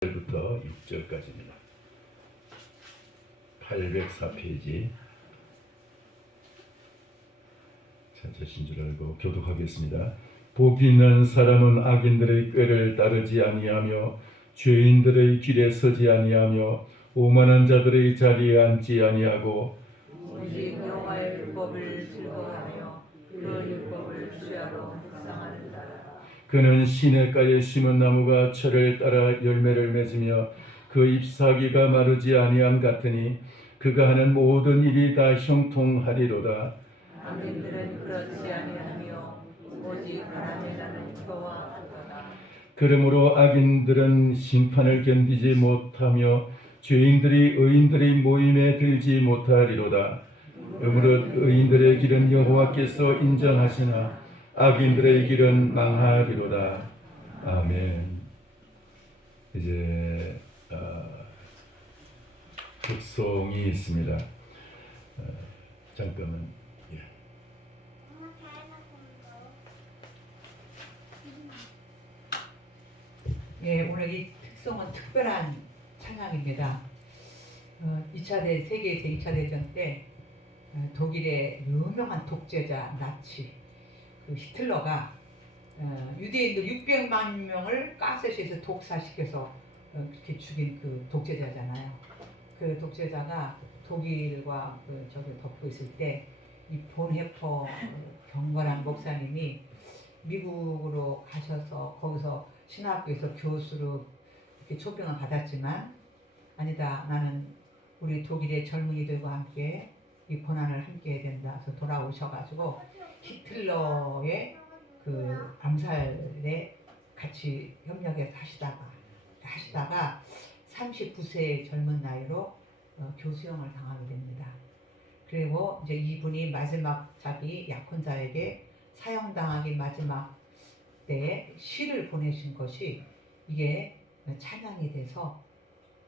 1절부터 6절까지입니다. 804페이지. 찾으신 줄 알고 교독하겠습니다. 복 있는 사람은 악인들의 꾀를 따르지 아니하며 죄인들의 길에 서지 아니하며 오만한 자들의 자리에 앉지 아니하고 오직 여호와의 율법을 즐거워하며 그 율법을 주야로 묵상하는다. 그는 시냇가에 심은 나무가 철을 따라 열매를 맺으며 그 잎사귀가 마르지 아니함 같으니 그가 하는 모든 일이 다 형통하리로다. 악인들은 그렇지 아니하며 오직 하나님의 나는 여호와 같도다. 그러므로 악인들은 심판을 견디지 못하며 죄인들이 의인들의 모임에 들지 못하리로다. 그러므로 의인들의 길은 여호와께서 인정하시나 악인들의 길은 망하리로다. 아멘. 이제 특송이 있습니다. 잠깐만. 예, 오늘 이 특송은 특별한 찬양입니다. 2차 세계 2차 대전 때 독일의 유명한 독재자 나치 그 히틀러가 유대인들 600만 명을 가스실에서 독사시켜서 그렇게 죽인 그 독재자잖아요. 그 독재자가 독일과 저를 덮고 있을 때 이 본헤퍼 경건한 목사님이 미국으로 가셔서 거기서 신학교에서 교수로 이렇게 초빙을 받았지만 아니다, 나는 우리 독일의 젊은이들과 함께 이 고난을 함께 해야 된다. 그래서 돌아오셔가지고 히틀러의 그 암살에 같이 협력해서 하시다가 39세의 젊은 나이로 교수형을 당하게 됩니다. 그리고 이제 이분이 마지막 자기 약혼자에게 사형당하기 마지막 때 시를 보내신 것이 이게 찬양이 돼서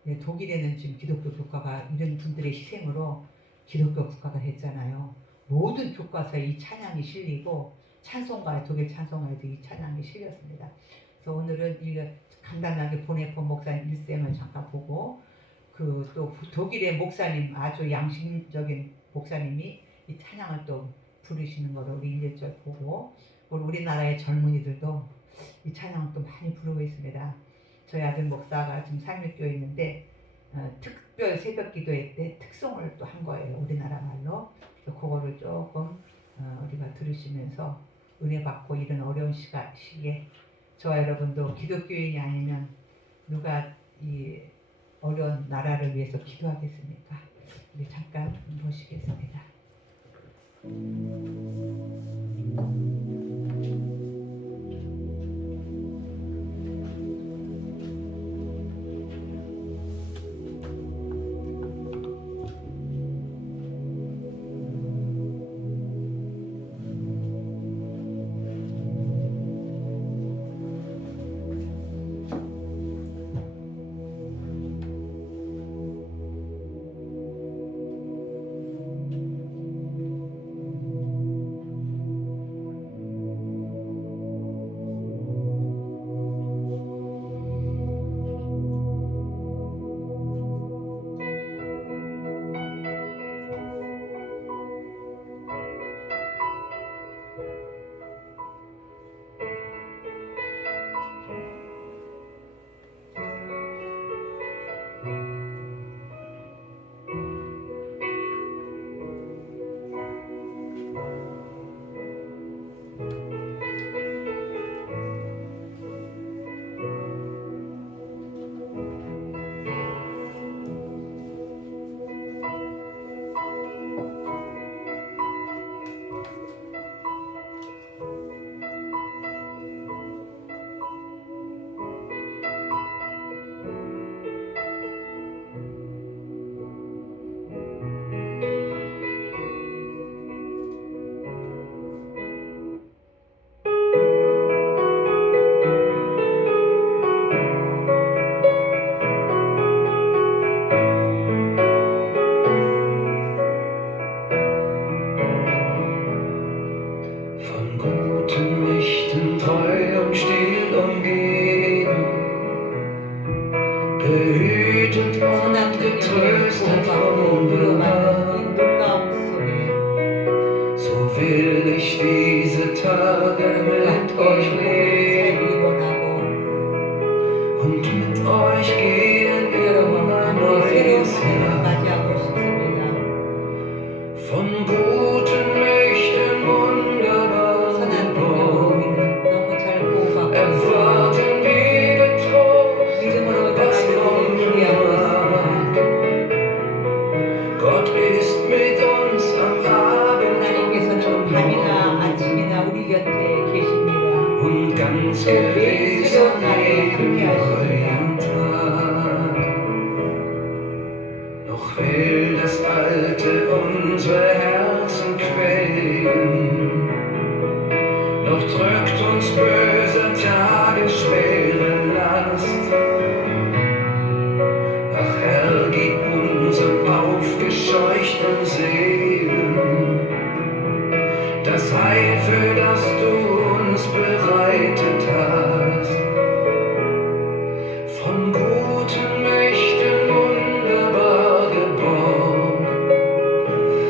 독일에는 지금 기독교 국가가 이런 분들의 희생으로 기독교 국가가 됐잖아요. 모든 교과서에 이 찬양이 실리고 찬송가에 독일 찬송가에도 이 찬양이 실렸습니다. 그래서 오늘은 이 간단하게 본헤퍼 목사님 일생을 잠깐 보고 그 또 독일의 목사님 아주 양심적인 목사님이 이 찬양을 또 부르시는 거를 우리 1절 보고 우리나라의 젊은이들도 이 찬양을 또 많이 부르고 있습니다. 저희 아들 목사가 지금 상륙교에 있는데 특별 새벽 기도회 때 특송을 또 한 거예요. 우리나라 말로. 그래서 그거를 조금 우리가 들으시면서 은혜 받고 이런 어려운 시기에 저와 여러분도 기독교인이 아니면 누가 이 어려운 나라를 위해서 기도하겠습니까? 우리 잠깐 보시겠습니다. behütet und 선한 능력에 getröstet 보호받고 wunderbar. 위로받는 이 놀라움 속에 So will ich diese Tage mit euch leben 살기 원하고 und mit euch gehen in 여러분 ein 오늘 새로운 neues 해를 Jahr. 맞이하고 싶습니다. Von guten Mächten wunderbar 선한 능력으로 geborgen, 우리는 너무 잘 보호받고 erwarten wir getrost, 믿음으로 was 나가기를 kommen 기대하고 mag. Gott ist mit uns am Abend 하나님께서는 밤이나 아침이나 우리 곁에 계십니다. und ganz gewiss an jedem neuen Tag. Noch will das Alte unsere Herzen quälen, noch drückt uns böser Tage schwere Last. Ach Herr, gib unseren aufgescheuchten Seelen das Heil, für das du uns bereitet hast. Von guten Mächten wunderbar geborgen,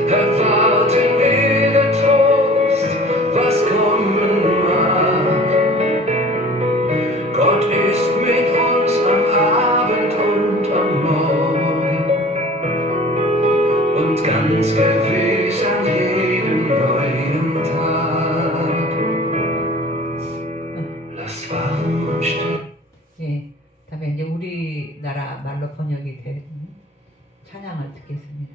erwarten wir getrost, was kommen mag. Gott ist mit uns am Abend und am Morgen und ganz gewiss an jedem neuen Tag. Lass warm und still. 예, 다음에 이제 우리나라 말로 번역이 된 찬양을 듣겠습니다.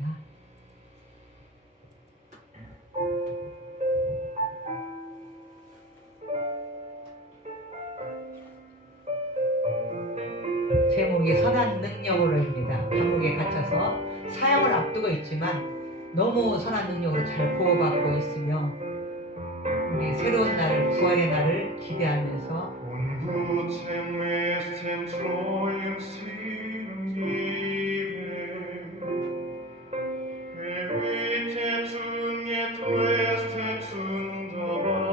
제목이 선한 능력으로입니다. 감옥에 갇혀서 사형을 앞두고 있지만 너무 선한 능력으로 잘 보호받고 있으며 우리 새로운 날을 부활의 날을 기대하면서 Und guten Mächten treuen singen ihre, behütet und getröstet wunderbar.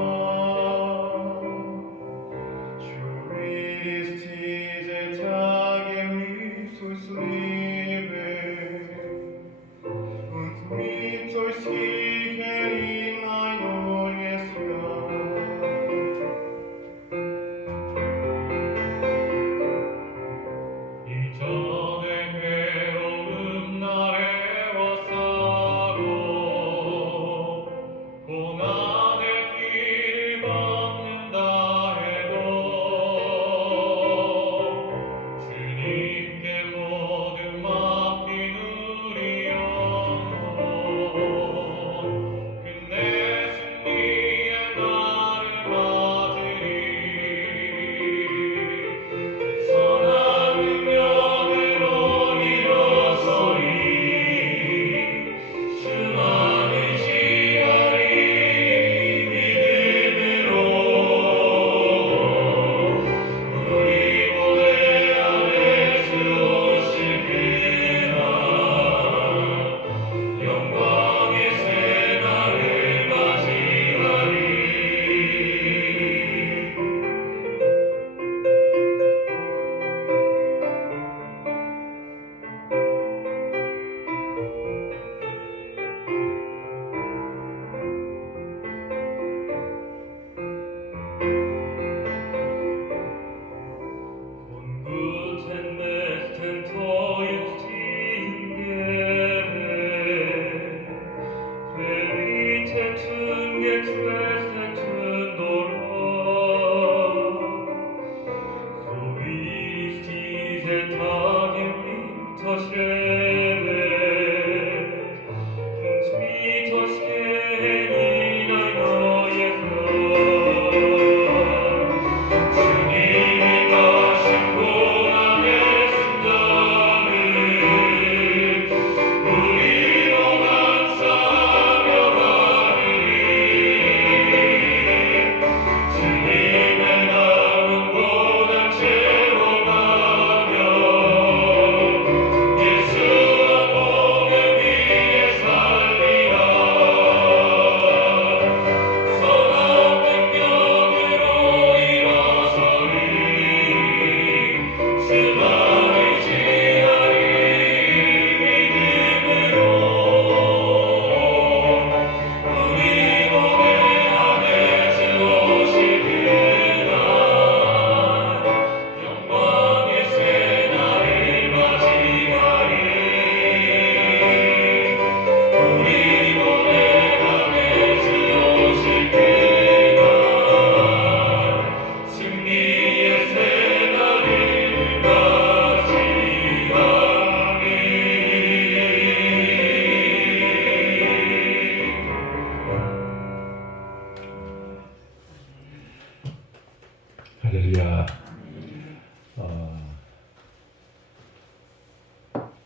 Du willst diese Tage mit uns leben und mit uns gehen in ein neues Jahr. 이전의 괴로운 날에 와사로 고난의 길을 걷는다 해도 주님께 모든 맡긴 우리 영혼 끝내 승리의 날을 맞으리 선한 능력으로 일어서리 주만 의지하리 믿음으로 우리 모래 안에 주 오실 그날 영광의 새 날을 맞이하리 Von guten Mächten treuend hingehen, behütet und getröstet wunderbar. So will ich diese Tage mit euch leben und mit euch gehen in ein neues Jahr. 주님이 가신 고난의 순간을 우리로 감사하며 가리리 주님의 남은 고난 채워가며 예수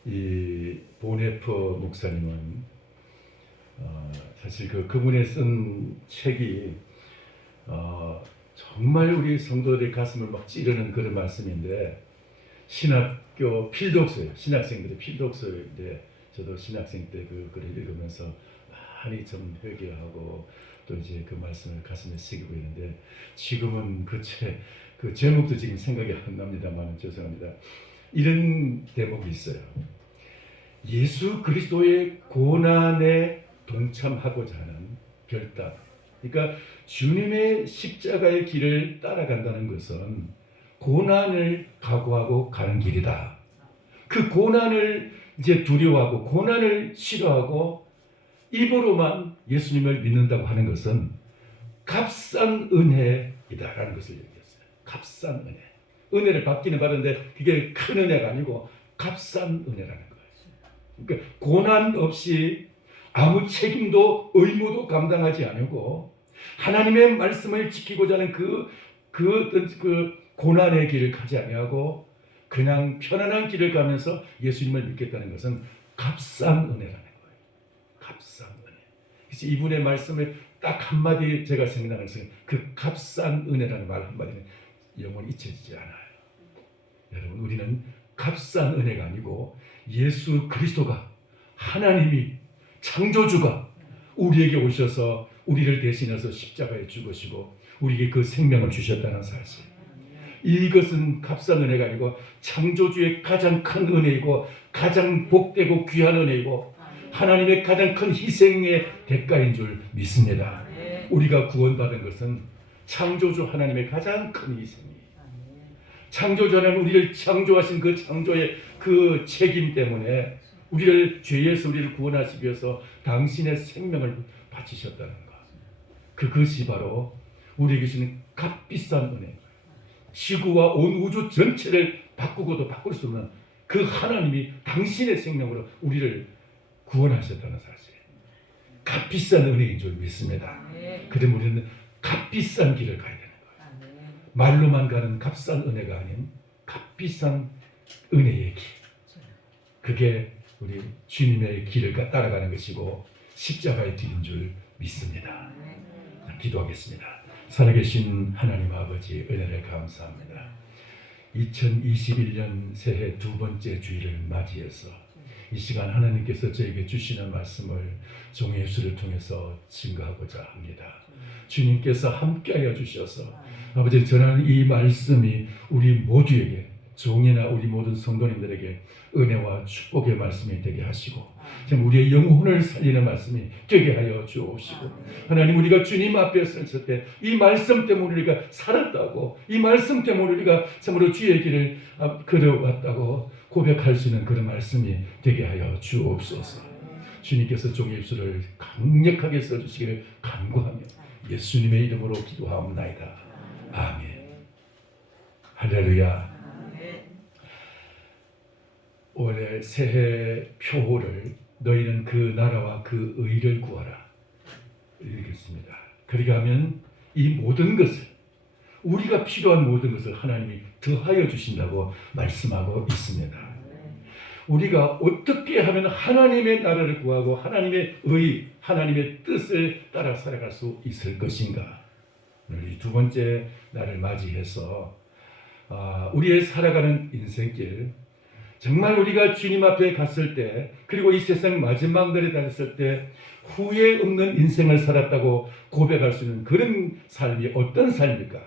이 보네프 목사님은 사실 그분의 쓴 책이 정말 우리 성도들의 가슴을 막 찌르는 그런 말씀인데, 신학교 필독서예요. 신학생들의 필독서인데, 저도 신학생 때 그 글을 읽으면서 많이 좀 회개하고 또 이제 그 말씀을 가슴에 새기고 있는데, 지금은 그 제목도 지금 생각이 안 납니다만 죄송합니다. 이런 대목이 있어요. 예수 그리스도의 고난에 동참하고자 하는 결단. 그러니까 주님의 십자가의 길을 따라간다는 것은 고난을 각오하고 가는 길이다. 그 고난을 이제 두려워하고 고난을 싫어하고 입으로만 예수님을 믿는다고 하는 것은 값싼 은혜이다라는 것을 얘기했어요. 값싼 은혜. 은혜를 받기는 받았는데 그게 큰 은혜가 아니고 값싼 은혜라는 거예요. 그러니까 고난 없이 아무 책임도 의무도 감당하지 않고 하나님의 말씀을 지키고자 하는 그 고난의 길을 가지 아니하고 그냥 편안한 길을 가면서 예수님을 믿겠다는 것은 값싼 은혜라는 거예요. 값싼 은혜. 그래서 이분의 말씀을 딱 한마디 제가 생각나는 것은 그 값싼 은혜라는 말 한마디는 영원히 잊혀지지 않아요. 여러분, 우리는 값싼 은혜가 아니고 예수 그리스도가, 하나님이, 창조주가 우리에게 오셔서 우리를 대신해서 십자가에 죽으시고 우리에게 그 생명을 주셨다는 사실, 이것은 값싼 은혜가 아니고 창조주의 가장 큰 은혜이고 가장 복되고 귀한 은혜이고 하나님의 가장 큰 희생의 대가인 줄 믿습니다. 우리가 구원받은 것은 창조주 하나님의 가장 큰 희생이에요. 창조주 하나님, 우리를 창조하신 그 창조의 그 책임 때문에 우리를 죄에서 우리를 구원하시기 위해서 당신의 생명을 바치셨다는 것. 그것이 바로 우리에게 주시는 값비싼 은혜. 지구와 온 우주 전체를 바꾸고도 바꿀 수 없는 그 하나님이 당신의 생명으로 우리를 구원하셨다는 사실, 값비싼 은혜인 줄 믿습니다. 그럼 우리는 값비싼 길을 가야 되는 거예요. 말로만 가는 값싼 은혜가 아닌 값비싼 은혜의 길, 그게 우리 주님의 길을 따라가는 것이고 십자가의 길인 줄 믿습니다. 기도하겠습니다. 살아계신 하나님 아버지, 은혜를 감사합니다. 2021년 새해 두 번째 주일을 맞이해서 이 시간 하나님께서 저에게 주시는 말씀을 종의 입술을 통해서 증거하고자 합니다. 주님께서 함께하여 주셔서 아버지, 전하는 이 말씀이 우리 모두에게, 종이나 우리 모든 성도님들에게 은혜와 축복의 말씀이 되게 하시고 참 우리의 영혼을 살리는 말씀이 되게 하여 주옵시고, 하나님, 우리가 주님 앞에 섰을 때 이 말씀 때문에 우리가 살았다고, 이 말씀 때문에 우리가 참으로 주의 길을 걸어왔다고 고백할 수 있는 그런 말씀이 되게 하여 주옵소서. 주님께서 종의 입술을 강력하게 써주시기를 간구하며 예수님의 이름으로 기도하옵나이다. 아멘. 할렐루야. 올해 새해 표호를 너희는 그 나라와 그 의를 구하라 읽겠습니다. 그렇게 하면 이 모든 것을, 우리가 필요한 모든 것을 하나님이 더하여 주신다고 말씀하고 있습니다. 우리가 어떻게 하면 하나님의 나라를 구하고 하나님의 의, 하나님의 뜻을 따라 살아갈 수 있을 것인가? 오늘 이 두 번째 날을 맞이해서 우리의 살아가는 인생길, 정말 우리가 주님 앞에 갔을 때, 그리고 이 세상 마지막 날에 다녔을 때 후회 없는 인생을 살았다고 고백할 수 있는 그런 삶이 어떤 삶일까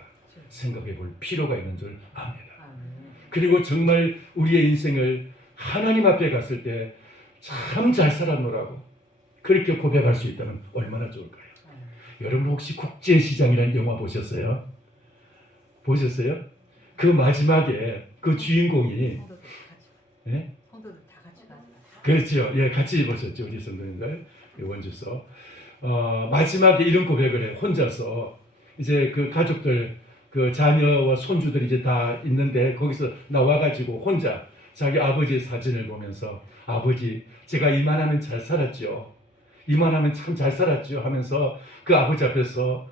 생각해 볼 필요가 있는 줄 압니다. 그리고 정말 우리의 인생을 하나님 앞에 갔을 때 참 잘 살았노라고 그렇게 고백할 수 있다면 얼마나 좋을까요? 여러분 혹시 국제시장이라는 영화 보셨어요? 보셨어요? 그 마지막에 그 주인공이, 예? 성도들 다 같이 가서. 그렇죠. 예, 같이 보셨죠, 우리 성도님들. 원주서 마지막에 이런 고백을 해. 혼자서 이제 그 가족들, 그 자녀와 손주들이 이제 다 있는데 거기서 나와가지고 혼자 자기 아버지의 사진을 보면서, 아버지, 제가 이만하면 잘 살았죠. 이만하면 참 잘 살았죠 하면서 그 아버지 앞에서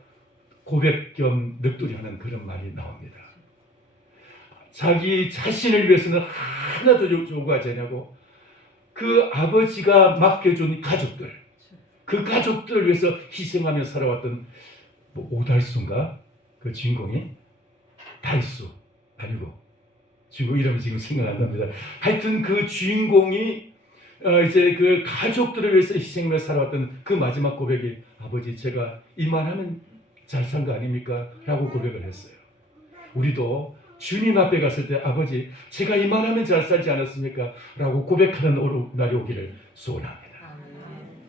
고백 겸 넋두리하는 그런 말이 나옵니다. 자기 자신을 위해서는 하나도 요구하지 않냐고 그 아버지가 맡겨준 가족들, 그 가족들을 위해서 희생하며 살아왔던 오달수인가? 그 주인공이? 달수 아니고 주인공 이름이 지금 생각 안 납니다. 하여튼 그 주인공이 이제 그 가족들을 위해서 희생하며 살아왔던 그 마지막 고백이 아버지 제가 이만하면 잘 산 거 아닙니까? 라고 고백을 했어요. 우리도 주님 앞에 갔을 때 아버지 제가 이만하면 잘 살지 않았습니까? 라고 고백하는 날이 오기를 소원합니다.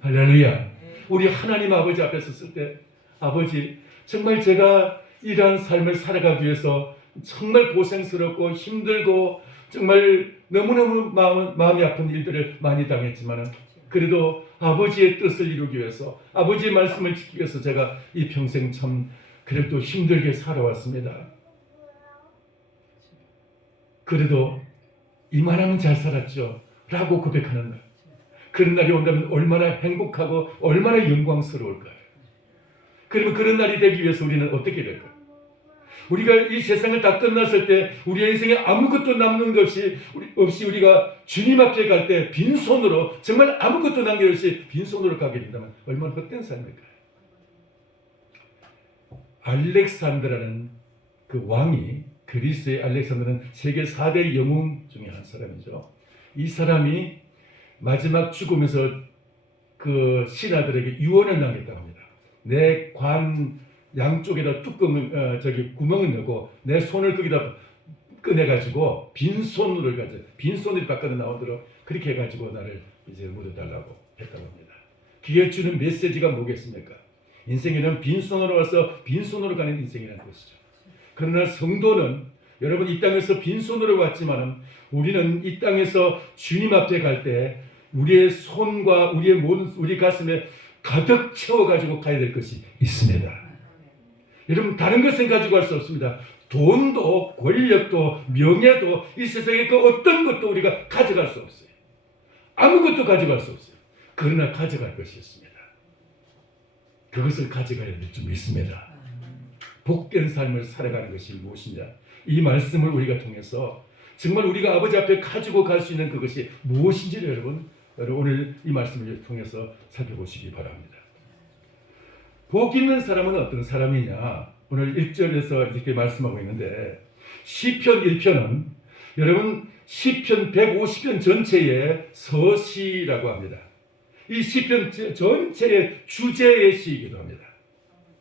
할렐루야. 우리 하나님 아버지 앞에 섰을 때 아버지 정말 제가 이러한 삶을 살아가기 위해서 정말 고생스럽고 힘들고 정말 너무너무 마음이 아픈 일들을 많이 당했지만 그래도 아버지의 뜻을 이루기 위해서 아버지의 말씀을 지키기 위해서 제가 이 평생 참 그래도 힘들게 살아왔습니다. 그래도 이만하면 잘 살았죠 라고 고백하는 날, 그런 날이 온다면 얼마나 행복하고 얼마나 영광스러울까요? 그러면 그런 날이 되기 위해서 우리는 어떻게 될까요? 우리가 이 세상을 다 끝났을 때 우리의 인생에 아무것도 남는 것 없이 우리가 주님 앞에 갈 때 빈손으로 정말 아무것도 남김없이 빈손으로 가게 된다면 얼마나 헛된 삶일까요? 알렉산더라는 그 왕이, 그리스의 알렉산더는 세계 4대 영웅 중에 한 사람이죠. 이 사람이 마지막 죽으면서 그 신하들에게 유언을 남겼다고 합니다. 내 관 양쪽에다 뚜껑을 구멍을 내고 내 손을 거기다 꺼내가지고 빈손으로 빈손으로 바깥에 나오도록 그렇게 해가지고 나를 이제 묻어달라고 했다고 합니다. 그게 주는 메시지가 뭐겠습니까? 인생에는 빈손으로 와서 빈손으로 가는 인생이라는 것이죠. 그러나 성도는 여러분 이 땅에서 빈손으로 왔지만은 우리는 이 땅에서 주님 앞에 갈 때 우리의 손과 우리의 모든 우리 가슴에 가득 채워가지고 가야 될 것이 있습니다. 여러분 다른 것은 가지고 갈 수 없습니다. 돈도 권력도 명예도 이 세상에 그 어떤 것도 우리가 가져갈 수 없어요. 아무것도 가져갈 수 없어요. 그러나 가져갈 것이 있습니다. 그것을 가져가야 될 줄 믿습니다. 복된 삶을 살아가는 것이 무엇이냐? 이 말씀을 우리가 통해서 정말 우리가 아버지 앞에 가지고 갈 수 있는 그것이 무엇인지를 여러분 오늘 이 말씀을 통해서 살펴보시기 바랍니다. 복 있는 사람은 어떤 사람이냐? 오늘 1절에서 이렇게 말씀하고 있는데 시편 1편은 여러분 시편 150편 전체의 서시라고 합니다. 이 시편 전체의 주제의 시이기도 합니다.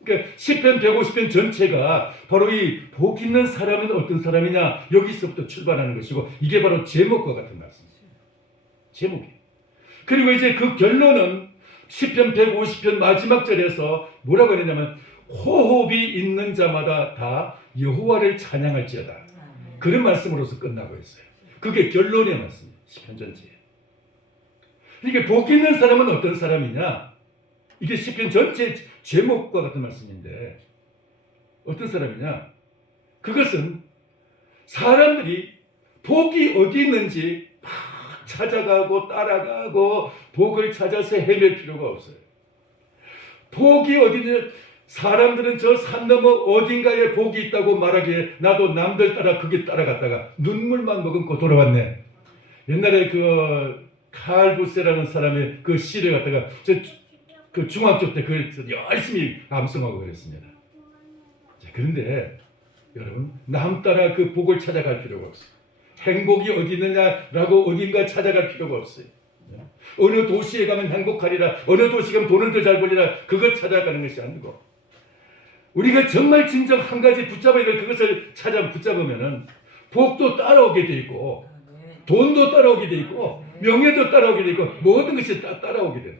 그러니까 시편 150편 전체가 바로 이 복 있는 사람은 어떤 사람이냐 여기서부터 출발하는 것이고 이게 바로 제목과 같은 말씀이죠. 제목이에요. 그리고 이제 그 결론은 시편 150편 마지막 절에서 뭐라고 했냐면 호흡이 있는 자마다 다 여호와를 찬양할지어다. 그런 말씀으로서 끝나고 있어요. 그게 결론의 말씀이에요. 시편 전체에. 이게 복 있는 사람은 어떤 사람이냐? 이게 시편 전체 제목과 같은 말씀인데 어떤 사람이냐? 그것은 사람들이 복이 어디 있는지 막 찾아가고 따라가고 복을 찾아서 헤맬 필요가 없어요. 복이 어디냐? 사람들은 저 산 너머 어딘가에 복이 있다고 말하기에 나도 남들 따라 거기 따라갔다가 눈물만 머금고 돌아왔네. 옛날에 그 칼 부세라는 사람의 그 시를 갖다가 그 중학교 때 그걸 열심히 암송하고 그랬습니다. 자, 그런데 여러분 남 따라 그 복을 찾아갈 필요가 없어요. 행복이 어디 있느냐라고 어딘가 찾아갈 필요가 없어요. 어느 도시에 가면 행복하리라, 어느 도시에 가면 돈을 더 잘 벌리라, 그것 찾아가는 것이 아니고 우리가 정말 진정 한 가지 붙잡아야 될 그것을 붙잡으면은 복도 따라오게 돼 있고 돈도 따라오게 돼 있고 명예도 따라오게 돼 있고 모든 것이 따라오게 돼요.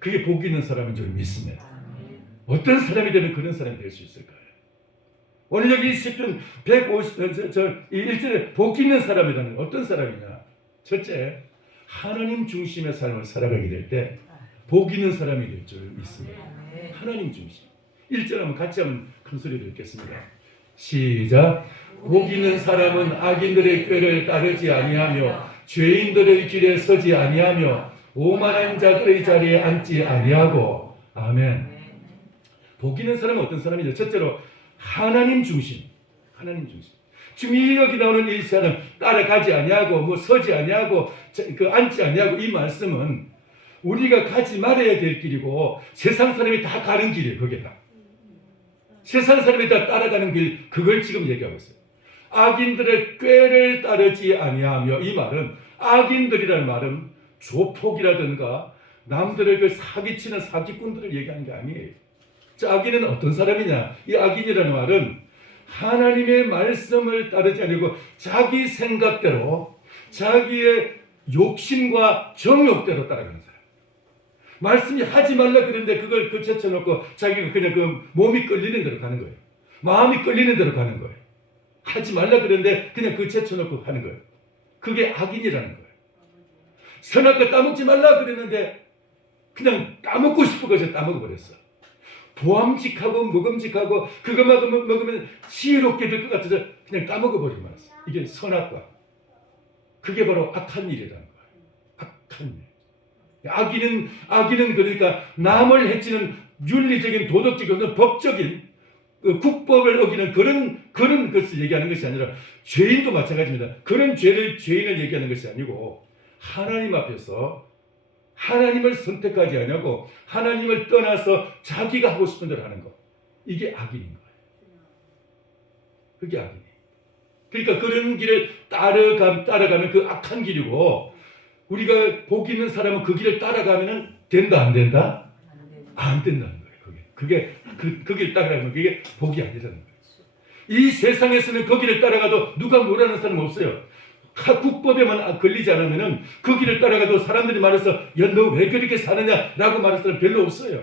그게 복 있는 사람인 줄 믿습니다. 어떤 사람이 되면 그런 사람이 될 수 있을까요? 오늘 여기 시편 1절에 복 있는 사람이라는 어떤 사람이냐? 첫째, 하나님 중심의 삶을 살아가게 될 때 복 있는 사람이 될 줄 믿습니다. 하나님 중심. 1절 한번 같이 한번 큰 소리로 읽겠습니다. 시작. 복 있는 사람은 악인들의 꾀를 따르지 아니하며 죄인들의 길에 서지 아니하며 오만한 자들의 자리에 앉지 아니하고. 아멘. 복 있는 사람은 어떤 사람이죠? 첫째로 하나님 중심. 하나님 중심. 지금 여기 나오는 이 사람 따라가지 아니하고 뭐 서지 아니하고 그 앉지 아니하고 이 말씀은 우리가 가지 말아야 될 길이고 세상 사람이 다 가는 길이에요. 그게 다. 세상 사람이 다 따라가는 길 그걸 지금 얘기하고 있어요. 악인들의 꾀를 따르지 아니하며 이 말은 악인들이라는 말은 조폭이라든가 남들을 그 사기치는 사기꾼들을 얘기하는 게 아니에요. 자, 악인은 어떤 사람이냐? 이 악인이라는 말은 하나님의 말씀을 따르지 않고 자기 생각대로 자기의 욕심과 정욕대로 따라가는 사람. 말씀이 하지 말라 그랬는데 그걸 제쳐놓고 자기가 그냥 그 몸이 끌리는 대로 가는 거예요. 마음이 끌리는 대로 가는 거예요. 하지 말라 그랬는데 그냥 그 제쳐놓고 하는 거예요. 그게 악인이라는 거예요. 선악과 따먹지 말라 그랬는데 그냥 따먹고 싶은 것을 따먹어버렸어. 보암직하고 먹음직하고 그것만 먹으면 지혜롭게 될 것 같아서 그냥 따먹어버리고 말았어. 이게 선악과. 그게 바로 악한 일이라는 거예요. 악한 일. 악인은 그러니까 남을 해치는 윤리적인 도덕적인 법적인 그 국법을 어기는 그런 것을 얘기하는 것이 아니라 죄인도 마찬가지입니다. 그런 죄인을 얘기하는 것이 아니고 하나님 앞에서 하나님을 선택하지 않냐고 하나님을 떠나서 자기가 하고 싶은 대로 하는 것. 이게 악인인 거예요. 그게 악인이에요. 그러니까 그런 길을 따라가면 그 악한 길이고 우리가 복 있는 사람은 그 길을 따라가면 된다 안 된다? 안 된다는 거예요. 그게 그 길 따라가면 그게 복이 아니라는 거예요. 이 세상에서는 그 길을 따라가도 누가 뭐라는 사람 없어요. 국법에만 걸리지 않으면 그 길을 따라가도 사람들이 말해서 야, 너 왜 그렇게 사느냐라고 말할 사람 별로 없어요.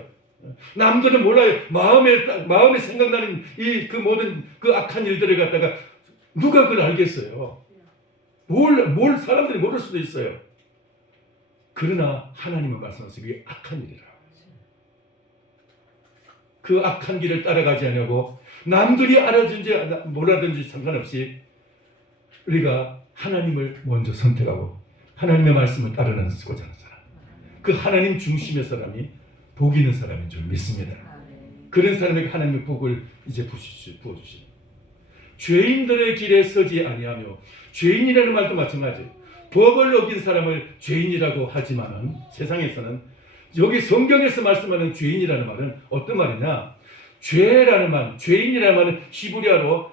남들은 몰라요. 마음에 생각나는 그 모든 그 악한 일들을 갖다가 누가 그걸 알겠어요. 뭘 사람들이 모를 수도 있어요. 그러나 하나님은 말씀하시고 이게 악한 일이라. 그 악한 길을 따라가지 않냐고 남들이 알아든지 몰라든지 상관없이 우리가 하나님을 먼저 선택하고 하나님의 말씀을 따르고자 하는 사람. 그 하나님 중심의 사람이 복 있는 사람인 줄 믿습니다. 그런 사람에게 하나님의 복을 이제 부어주시는. 죄인들의 길에 서지 아니하며 죄인이라는 말도 마찬가지예요. 법을 어긴 사람을 죄인이라고 하지만은 세상에서는 여기 성경에서 말씀하는 죄인이라는 말은 어떤 말이냐? 죄라는 말, 죄인이라는 말은 히브리어로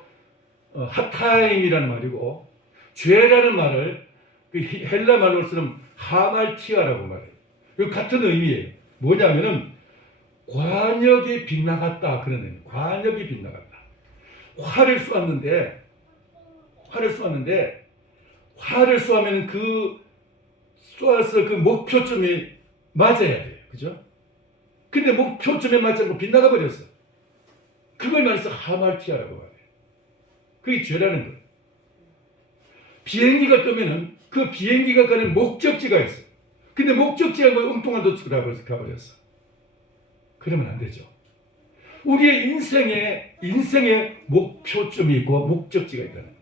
하타임이라는 말이고 죄라는 말을 헬라 말로 쓰는 하말티아라고 말해요. 같은 의미예요. 뭐냐면은 관역이 빗나갔다 그런 의미. 관역이 빗나갔다. 활을 쏘았는데 그 쏘아서 그 목표점이 맞아야 돼요. 그죠? 근데 목표점에 맞지 않고 빗나가 버렸어. 그걸 말해서 하말티아라고 말해요. 그게 죄라는 거예요. 비행기가 뜨면은 그 비행기가 가는 목적지가 있어요. 근데 목적지가 뭐 엉뚱한 도시로 가버렸어. 그러면 안 되죠. 우리의 인생에 목표점이 있고 목적지가 있다는 거예요.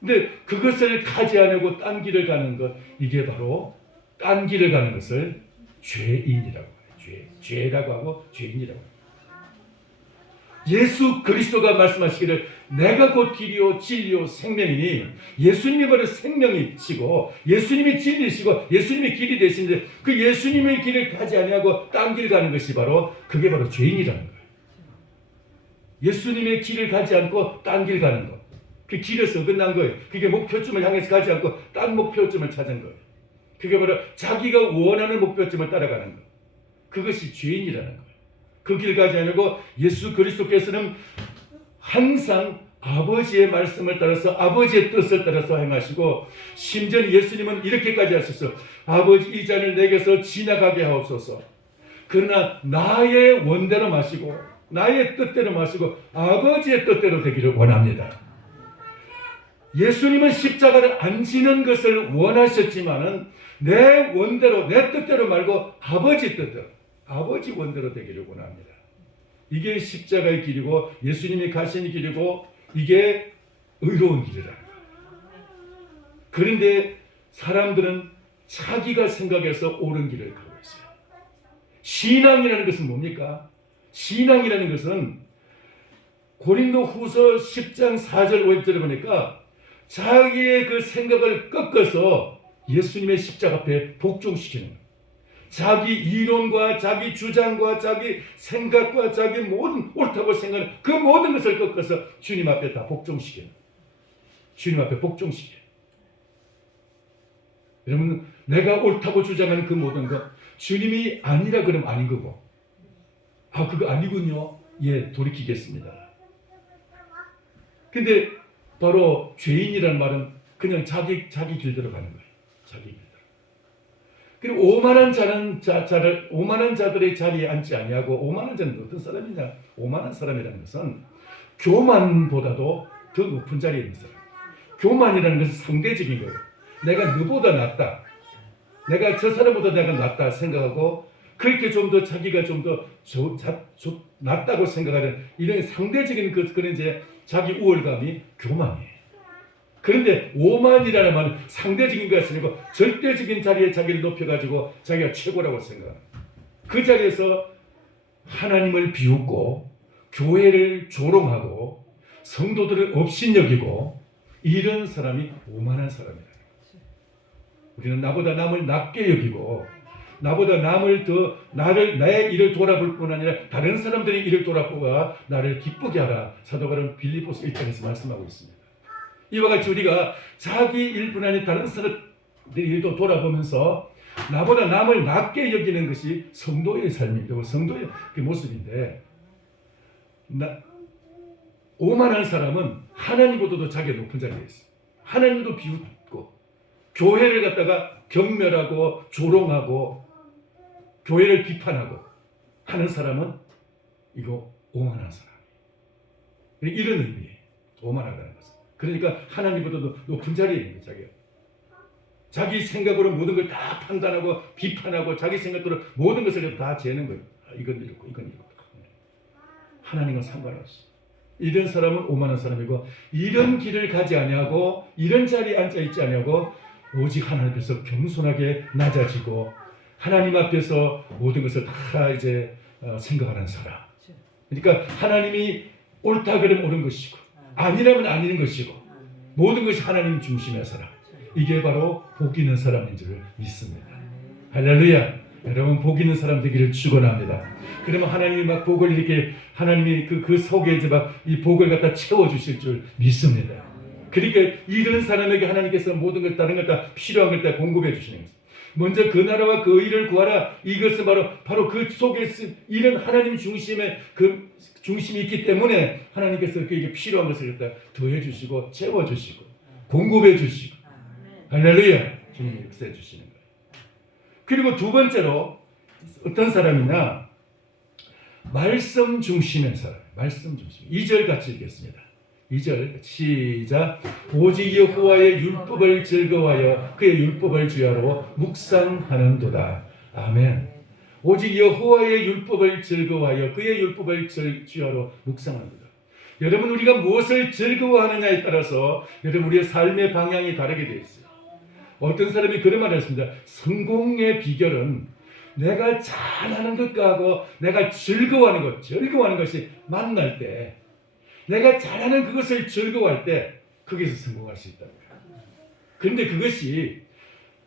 근데 그것을 가지 않고 딴 길을 가는 것, 이게 바로 딴 길을 가는 것을 죄인이라고 해요. 죄라고 하고 죄인이라고 해요. 예수 그리스도가 말씀하시기를 내가 곧 길이요 진리요 생명이니 예수님이 바로 생명이시고 예수님이 진리시고 예수님이 길이 되시는데 그 예수님의 길을 가지 아니하고 딴 길 가는 것이 그게 바로 죄인이라는 거예요. 예수님의 길을 가지 않고 딴 길 가는 것. 그 길에서 끝난 거예요. 그게 목표점을 향해서 가지 않고 딴 목표점을 찾은 거예요. 그게 바로 자기가 원하는 목표점을 따라가는 것. 그것이 죄인이라는 거예요. 그 길 가지 않고 예수 그리스도께서는 항상 아버지의 말씀을 따라서 아버지의 뜻을 따라서 행하시고 심지어 예수님은 이렇게까지 하셨어요. 아버지 이 잔을 내게서 지나가게 하옵소서. 그러나 나의 원대로 마시고 나의 뜻대로 마시고 아버지의 뜻대로 되기를 원합니다. 예수님은 십자가를 안 지는 것을 원하셨지만은 내 원대로 내 뜻대로 말고 아버지 뜻대로 아버지 원대로 되기를 원합니다. 이게 십자가의 길이고 예수님이 가신 길이고 이게 의로운 길이라는 거예요. 그런데 사람들은 자기가 생각해서 옳은 길을 가고 있어요. 신앙이라는 것은 뭡니까? 신앙이라는 것은 고린도 후서 10장 4절 5절에 보니까 자기의 그 생각을 꺾어서 예수님의 십자가 앞에 복종시키는 거예요. 자기 이론과 자기 주장과 자기 생각과 자기 모든 옳다고 생각하는 그 모든 것을 꺾어서 주님 앞에 다 복종시키는 거예요. 주님 앞에 복종시켜요. 여러분, 내가 옳다고 주장하는 그 모든 것 주님이 아니라 그러면 아닌 거고, 아 그거 아니군요. 예, 돌이키겠습니다. 근데 바로 죄인이라는 말은 그냥 자기 길대로 가는 거예요. 자기 길대로. 그리고 오만한 자들의 자리에 앉지 아니하고, 오만한 자는 어떤 사람이냐? 오만한 사람이라는 것은 교만보다도 더 높은 자리에 있는 사람. 교만이라는 것은 상대적인 거예요. 내가 너보다 낫다, 내가 저 사람보다 내가 낫다 생각하고, 그렇게 좀 더 자기가 좀 더 낫다고 생각하는 이런 상대적인 그런 이제 자기 우월감이 교만이에요. 그런데 오만이라는 말은 상대적인 것이 아니고 절대적인 자리에 자기를 높여가지고 자기가 최고라고 생각합니다. 그 자리에서 하나님을 비웃고 교회를 조롱하고 성도들을 업신여기고, 이런 사람이 오만한 사람이다. 우리는 나보다 남을 낮게 여기고, 나보다 남을 더 나의 일을 돌아볼 뿐 아니라 다른 사람들의 일을 돌아보아 나를 기쁘게 하라. 사도 바울은 빌립보서 1장에서 말씀하고 있습니다. 이와 같이 우리가 자기 일뿐 아니라 다른 사람들의 일도 돌아보면서 나보다 남을 낮게 여기는 것이 성도의 삶이고 성도의 그 모습인데, 오만한 사람은 하나님보다도 자기가 높은 자리에 있어요. 하나님도 비웃고 교회를 갖다가 경멸하고 조롱하고 교회를 비판하고 하는 사람은 이거 오만한 사람. 이런 의미예요. 오만하다는 것은. 그러니까 하나님보다도 높은 자리에 있는 거예요. 자기가. 자기 생각으로 모든 걸 다 판단하고 비판하고 자기 생각대로 모든 것을 다 재는 거예요. 이건 이렇고 이건 이렇고. 하나님과 상관없어. 이런 사람은 오만한 사람이고, 이런 길을 가지 아니하고 이런 자리에 앉아 있지 아니하고 오직 하나님 앞에서 겸손하게 낮아지고 하나님 앞에서 모든 것을 다 이제 생각하는 사람. 그러니까 하나님이 옳다 그러면 옳은 것이고 아니라면 아닌 것이고 모든 것이 하나님 중심의 사람. 이게 바로 복 있는 사람인 줄 믿습니다. 할렐루야. 여러분, 복 있는 사람 되기를 축원합니다. 그러면 하나님이 막 복을 이렇게 하나님이 그 속에 이제 막 이 복을 갖다 채워 주실 줄 믿습니다. 그러니까 이런 사람에게 하나님께서 모든 것 다른 것 다 필요한 것 다 공급해 주시는 것입니다. 먼저 그 나라와 그 의를 구하라. 이것은 바로 그 속에 이런 하나님 중심의 그 중심이 있기 때문에 하나님께서 그에게 필요한 것을 갖다 더해 주시고 채워 주시고 공급해 주시고, 할렐루야, 주님이 역사해 주시는 거예요. 그리고 두 번째로 어떤 사람이냐? 말씀 중심의 사람. 말씀 중심. 2절 같이 읽겠습니다. 2절 시작. 오직 여호와의 율법을 즐거워하여 그의 율법을 주야로 묵상하는도다. 아멘. 오직 여호와의 율법을 즐거워하여 그의 율법을 주야로 묵상하는도다. 여러분, 우리가 무엇을 즐거워하느냐에 따라서 여러분 우리의 삶의 방향이 다르게 되어 있어요. 어떤 사람이 그런 말을 했습니다. 성공의 비결은 내가 잘하는 것과 하고 내가 즐거워하는 것이 만날 때, 내가 잘하는 그것을 즐거워할 때 거기서 성공할 수 있다는 거예요. 그런데 그것이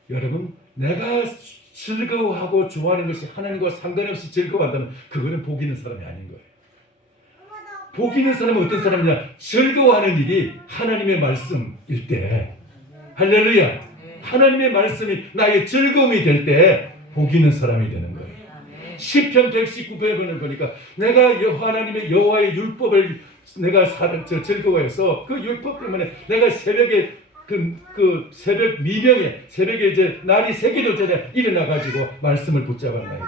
여러분 내가 즐거워하고 좋아하는 것이 하나님과 상관없이 즐거워한다면 그거는 복 있는 사람이 아닌 거예요. 복 있는 사람은 어떤 사람이냐? 즐거워하는 일이 하나님의 말씀일 때, 할렐루야, 하나님의 말씀이 나의 즐거움이 될 때 복 있는 사람이 되는 거예요. 시편 119편을 보니까 내가 하나님의 여호와의 율법을 내가 즐거워해서 그 율법 때문에 내가 새벽에 그 새벽 미명에 새벽에 이제 날이 새기도 전에 일어나 가지고 말씀을 붙잡았나이다.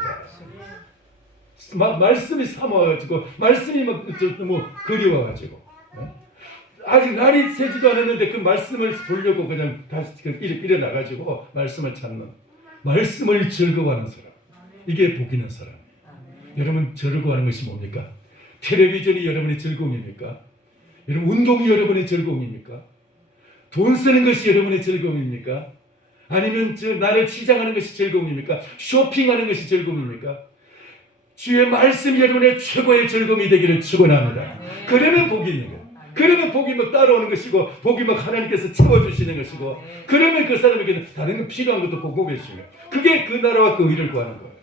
말씀이 삼아가지고 말씀이 막 너무 그리워가지고 아직 날이 새지도 않았는데 그 말씀을 보려고 그냥 다시 일어나가지고 말씀을 찾는, 말씀을 즐거워하는 사람, 이게 복 있는 사람. 여러분, 즐거워하는 것이 뭡니까? 텔레비전이 여러분의 즐거움입니까? 여러분, 운동이 여러분의 즐거움입니까? 돈 쓰는 것이 여러분의 즐거움입니까? 아니면 나를 치장하는 것이 즐거움입니까? 쇼핑하는 것이 즐거움입니까? 주의 말씀이 여러분의 최고의 즐거움이 되기를 축원합니다. 그러면 복이 있는 거예요. 그러면 복이 막 따라오는 것이고 복이 막 하나님께서 채워주시는 것이고 그러면 그 사람에게는 다른 필요한 것도 보고 계시는 거예요. 그게 그 나라와 그 의를 구하는 거예요.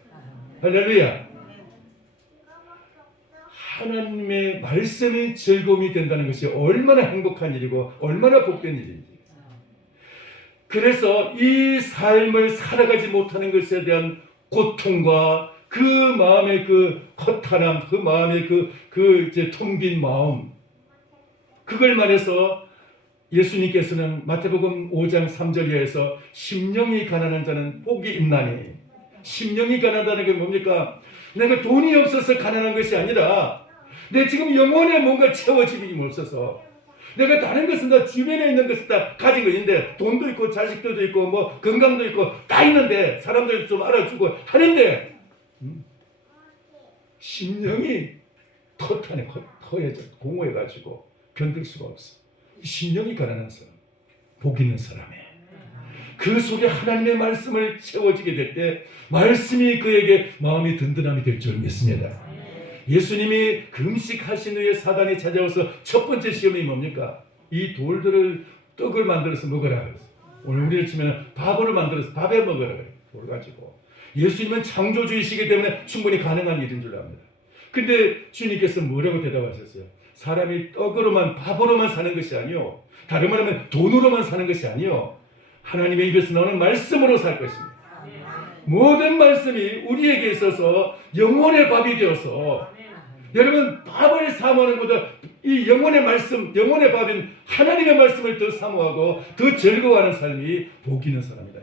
할렐루야. 하나님의 말씀이 즐거움이 된다는 것이 얼마나 행복한 일이고 얼마나 복된 일인지. 그래서 이 삶을 살아가지 못하는 것에 대한 고통과 그 마음의 그 허탈함, 그 마음의 그 이제 텅 빈 마음, 그걸 말해서 예수님께서는 마태복음 5장 3절 이하에서 심령이 가난한 자는 복이 있나니. 심령이 가난하다는 게 뭡니까? 내가 돈이 없어서 가난한 것이 아니라 내 지금 영혼에 뭔가 채워짐이 없어서 내가 다른 것은 다 주변에 있는 것은 다 가진 것인데 돈도 있고 자식들도 있고 뭐 건강도 있고 다 있는데 사람들도 좀 알아주고 하는데 심령이 터탄에 터해져 공허해가지고 견딜 수가 없어. 심령이 가난한 사람, 복 있는 사람에 그 속에 하나님의 말씀을 채워지게 될 때 말씀이 그에게 마음이 든든함이 될 줄 믿습니다. 예수님이 금식하신 후에 사단이 찾아와서 첫 번째 시험이 뭡니까? 이 돌들을 떡을 만들어서 먹어라. 오늘 우리를 치면 밥으로 만들어서 밥에 먹어라. 돌 가지고. 예수님은 창조주이시기 때문에 충분히 가능한 일인 줄 압니다. 근데 주님께서 뭐라고 대답하셨어요? 사람이 떡으로만 밥으로만 사는 것이 아니요. 다른 말하면 돈으로만 사는 것이 아니요. 하나님의 입에서 나오는 말씀으로 살 것입니다. 모든 말씀이 우리에게 있어서 영혼의 밥이 되어서 여러분 밥을 사모하는 것보다 이 영혼의 말씀, 영혼의 밥인 하나님의 말씀을 더 사모하고 더 즐거워하는 삶이 복 있는 사람이다.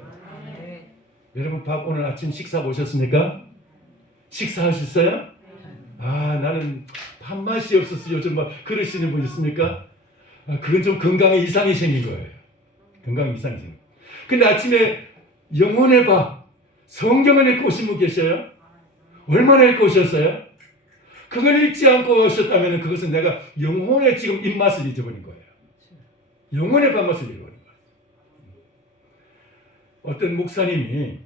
여러분 밥 오늘 아침 식사 보셨습니까? 식사하셨어요? 아 나는 밥맛이 없어서 요즘 막 그러시는 분 있습니까? 아, 그건 좀 건강에 이상이 생긴 거예요. 건강에 이상이 생긴 거예요. 근데 아침에 영혼의 밥, 성경을 읽고 오신 분 계셔요? 얼마나 읽고 오셨어요? 그걸 읽지 않고 오셨다면 그것은 내가 영혼의 지금 입맛을 잊어버린 거예요. 영혼의 밥맛을 잃어버린 거예요. 어떤 목사님이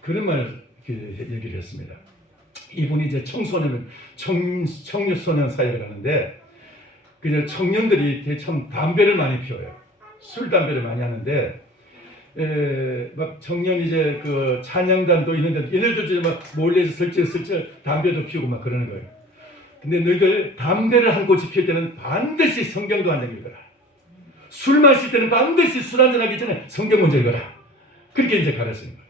그런 말을 얘기를 했습니다. 이분이 이제 청소년 사역을 하는데 그냥 청년들이 참 담배를 많이 피워요. 술 담배를 많이 하는데 막 청년 이제 그 찬양단도 있는데 얘네들 막 몰래 슬쩍슬쩍 담배도 피우고 막 그러는 거예요. 근데 너희들 담배를 한 꼬치 피울 때는 반드시 성경도 한 장 읽어라. 술 마실 때는 반드시 술 한잔 하기 전에 성경 먼저 읽어라. 그렇게 이제 가르치는 거예요.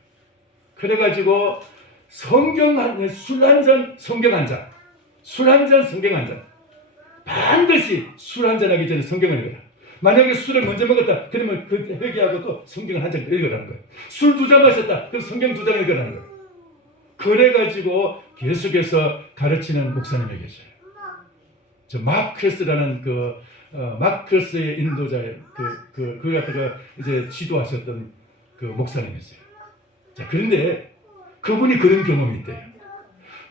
그래가지고 성경 술 한 잔, 성경 한 잔, 술 한 잔, 성경 한 잔. 반드시 술 한 잔 하기 전에 성경을 읽어라. 만약에 술을 먼저 먹었다, 그러면 그 회개하고 또 성경을 한 장 읽으라는 거예요. 술 2잔 마셨다, 그럼 성경 2장 읽으라는 거예요. 그래가지고 계속해서 가르치는 목사님이 계셔요. 저 마크스라는 마크스의 인도자의 그 갖다가 이제 지도하셨던 그 목사님이었어요. 자, 그런데 그분이 그런 경험이 있대요.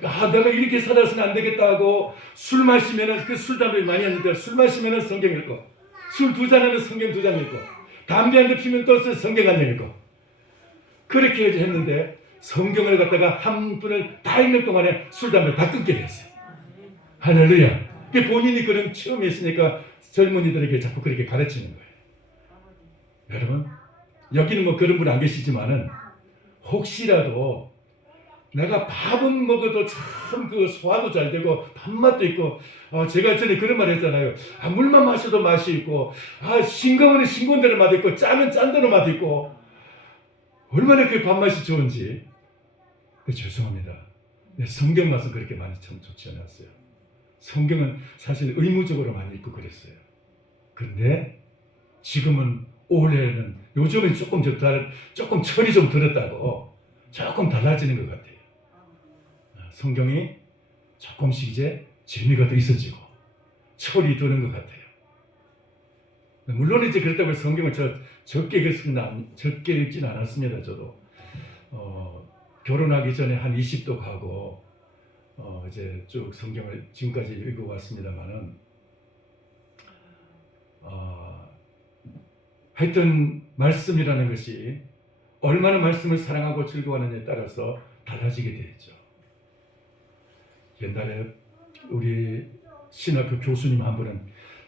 아, 내가 이렇게 살아서는 안 되겠다 하고 술 마시면은 그 술 담배 많이 하는데 술 마시면은 성경 읽고 술 2잔 하면 성경 2잔 읽고 담배 한 대 피면 또 성경 한 장 읽고 그렇게 했는데 성경을 갖다가 한 분을 다 읽는 동안에 술 담배를 다 끊게 됐어요. 할렐루야. 본인이 그런 체험이 있으니까 젊은이들에게 자꾸 그렇게 가르치는 거예요. 여러분 여기는 뭐 그런 분 안 계시지만은 혹시라도 내가 밥은 먹어도 참 그 소화도 잘 되고 밥맛도 있고 제가 전에 그런 말 했잖아요. 물만 마셔도 맛이 있고 싱거우면 싱거운 대로 맛 있고 짜면 짠 대로 맛 있고 얼마나 그 밥맛이 좋은지. 죄송합니다. 성경 맛은 그렇게 많이 참 좋지 않았어요. 성경은 사실 의무적으로 많이 읽고 그랬어요. 그런데 지금은 올해는 요즘은 조금 철이 좀 들었다고 조금 달라지는 것 같아요. 성경이 조금씩 이제 재미가 더 있어지고 철이 드는 것 같아요. 물론 이제 그렇다고 해서 성경을 적게 읽지는 않았습니다. 저도 결혼하기 전에 한 20도 가고 이제 쭉 성경을 지금까지 읽어왔습니다만은 하여튼 말씀이라는 것이 얼마나 말씀을 사랑하고 즐거워하느냐에 따라서 달라지게 되죠. 옛날에 우리 신학교 교수님 한 분은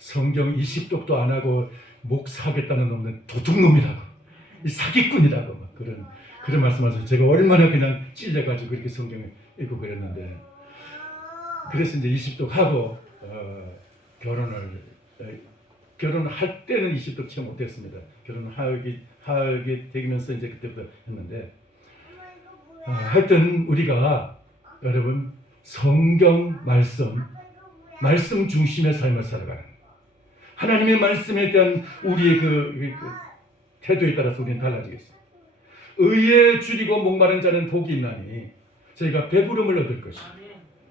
성경 20독도 안 하고 목사하겠다는 놈은 도둑놈이라고, 이 사기꾼이라고 막 그런 말씀하셔서 제가 얼마나 그냥 찔려가지고 그렇게 성경을 읽고 그랬는데, 그래서 이제 20독 하고 결혼할 때는 20독 채 못했습니다. 결혼하게 되면서 이제 그때부터 했는데, 하여튼 우리가 여러분 성경 말씀 중심의 삶을 살아가는, 하나님의 말씀에 대한 우리의 그 태도에 따라서 우리는 달라지겠습니다. 의에 줄이고 목마른 자는 복이 있나니 저희가 배부름을 얻을 것이다.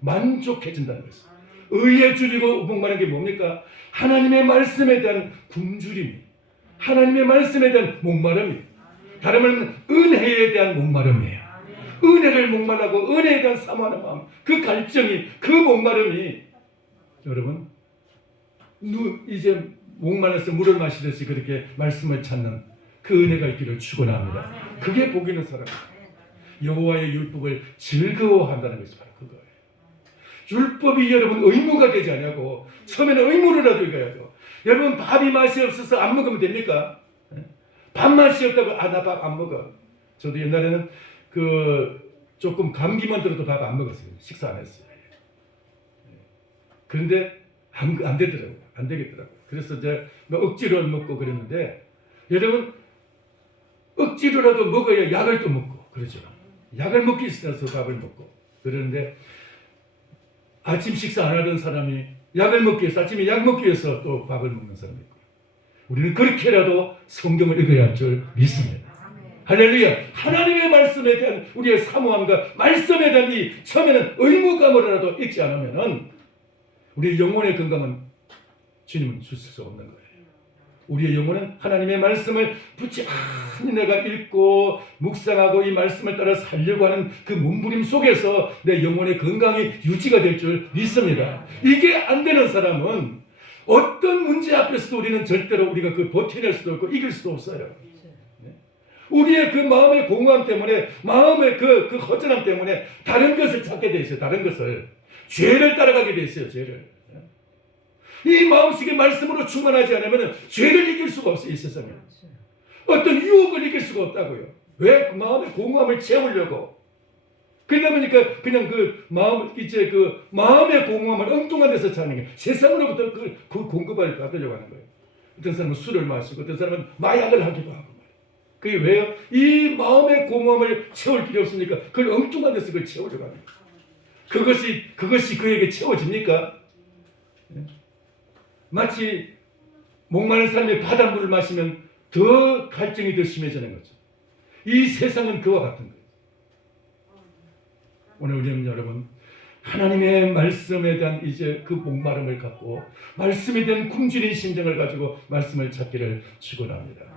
만족해진다는 것입니다. 의에 줄이고 목마른 게 뭡니까? 하나님의 말씀에 대한 굶주림이, 하나님의 말씀에 대한 목마름이, 다른 말은 은혜에 대한 목마름이에요. 은혜를 목마르고 은혜에 대한 사모하는 마음, 그 갈증이, 그 목마름이, 여러분 이제 목말라서 물을 마시듯이 그렇게 말씀을 찾는 그 은혜가 있기를 축원합니다. 그게 복 있는 사람입니다. 여호와의 율법을 즐거워한다는 것이 바로 그거예요. 율법이 여러분 의무가 되지 않냐고. 처음에는 의무로라도 이거야죠. 여러분 밥이 맛이 없어서 안 먹으면 됩니까? 밥 맛이 없다고 나 밥 안 먹어. 저도 옛날에는 조금 감기만 들어도 밥 안 먹었어요. 식사 안 했어요. 그런데 안 되더라고요. 안 되겠더라고요. 그래서 이제 억지로 먹고 그랬는데, 여러분 억지로라도 먹어야 약을 또 먹고 그러죠. 약을 먹기 싫어서 밥을 먹고 그러는데, 아침 식사 안 하던 사람이 약을 먹기 위해서, 아침에 약 먹기 위해서 또 밥을 먹는 사람이 있고, 우리는 그렇게라도 성경을 읽어야 할 줄 믿습니다. 할렐루야. 하나님의 말씀에 대한 우리의 사모함과 말씀에 대한 이 처음에는 의무감으로라도 읽지 않으면은 우리의 영혼의 건강은 주님은 주실 수 없는 거예요. 우리의 영혼은 하나님의 말씀을 부지런히 내가 읽고 묵상하고 이 말씀을 따라 살려고 하는 그 몸부림 속에서 내 영혼의 건강이 유지가 될 줄 믿습니다. 이게 안 되는 사람은 어떤 문제 앞에서도 우리는 절대로 우리가 버텨낼 수도 없고 이길 수도 없어요. 우리의 그 마음의 공허함 때문에, 마음의 그 허전함 때문에 다른 것을 찾게 돼 있어요. 다른 것을, 죄를 따라가게 돼 있어요. 죄를. 이 마음속에 말씀으로 충만하지 않으면 죄를 이길 수가 없어요. 이 세상에 어떤 유혹을 이길 수가 없다고요. 왜? 그 마음의 공허함을 채우려고. 그러다 보니까 그냥 그 마음의 공허함을 엉뚱한 데서 찾는 거예요. 세상으로부터 그 공급을 받으려고 하는 거예요. 어떤 사람은 술을 마시고, 어떤 사람은 마약을 하기도 하고. 그게 왜요? 이 마음의 공허함을 채울 필요 없으니까 그걸 엉뚱한 데서 그걸 채우려고 하는 거예요. 그것이 그에게 채워집니까? 마치 목마른 사람이 바닷물을 마시면 더 갈증이 더 심해지는 거죠. 이 세상은 그와 같은 거예요. 오늘 우리는 여러분 하나님의 말씀에 대한 이제 그 목마름을 갖고, 말씀에 대한 굶주린 심정을 가지고 말씀을 찾기를 축원합니다.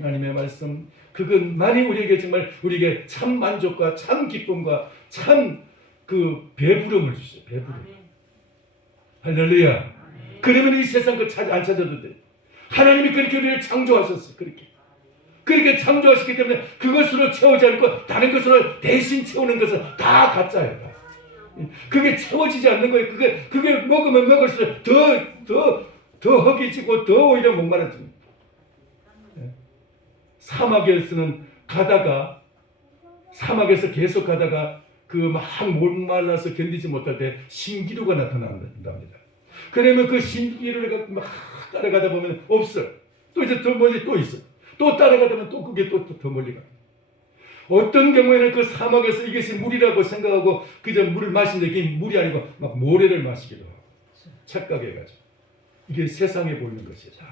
하나님의 말씀, 그것만이 우리에게 정말 우리에게 참 만족과 참 기쁨과 참 그 배부름을 주시죠. 배부름. 할렐루야. 그러면 이 세상 안 찾아도 돼. 하나님이 그렇게 우리를 창조하셨어. 그렇게 창조하셨기 때문에 그것으로 채우지 않고 다른 것으로 대신 채우는 것은 다 가짜예요. 다. 그게 채워지지 않는 거예요. 그게 먹으면 먹을수록 더 허기지고 더 오히려 목마르집니다. 사막에서는 사막에서 계속 가다가 막 목말라서 견디지 못할 때 신기루가 나타난답니다. 그러면 그 신기루를 막 따라가다 보면 없어. 또 이제 더 멀리 또 있어. 또 따라가다 보면 또 그게 또 더 멀리 가. 어떤 경우에는 그 사막에서 이것이 물이라고 생각하고 그저 물을 마시는데 이게 물이 아니고 막 모래를 마시기도 하고 착각해가지고. 이게 세상에 보이는 것이다.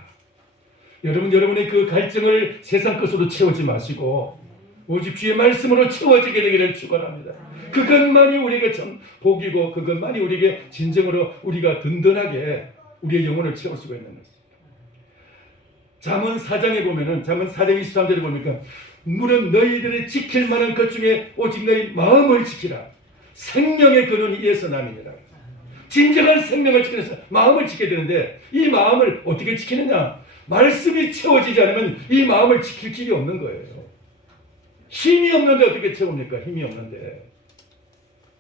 여러분의 그 갈증을 세상 것으로 채우지 마시고 오직 주의 말씀으로 채워지게 되기를 축원합니다. 그것만이 우리에게 참 복이고, 그것만이 우리에게 진정으로 우리가 든든하게 우리의 영혼을 채울 수가 있는 것입니다. 잠언 4장에 보면은, 잠언 4장 23절에 보니까 물은 너희들이 지킬 만한 것 중에 오직 너희 마음을 지키라. 생명의 근원이 이에서 남이니라. 진정한 생명을 지키는 마음을 지켜야 되는데, 이 마음을 어떻게 지키느냐? 말씀이 채워지지 않으면 이 마음을 지킬 길이 없는 거예요. 힘이 없는데 어떻게 채웁니까? 힘이 없는데.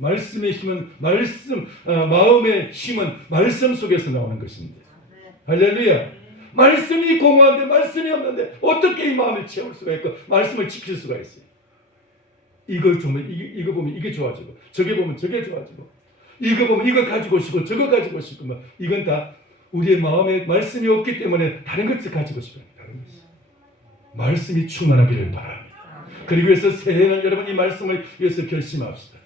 말씀의 힘은 마음의 힘은 말씀 속에서 나오는 것입니다. 할렐루야. 말씀이 공허한데 말씀이 없는데 어떻게 이 마음을 채울 수가 있고 말씀을 지킬 수가 있어요. 이걸 보면 이거 보면 이게 좋아지고 저게 보면 저게 좋아지고 이거 보면 이거 가지고 싶고 저거 가지고 싶고 뭐 이건 다 우리의 마음에 말씀이 없기 때문에 다른 것을 가지고 싶어요. 다른 것이. 말씀이 충만하기를 바랍니다. 그리고 그래서 새해는 여러분 이 말씀을 위해서 결심합시다.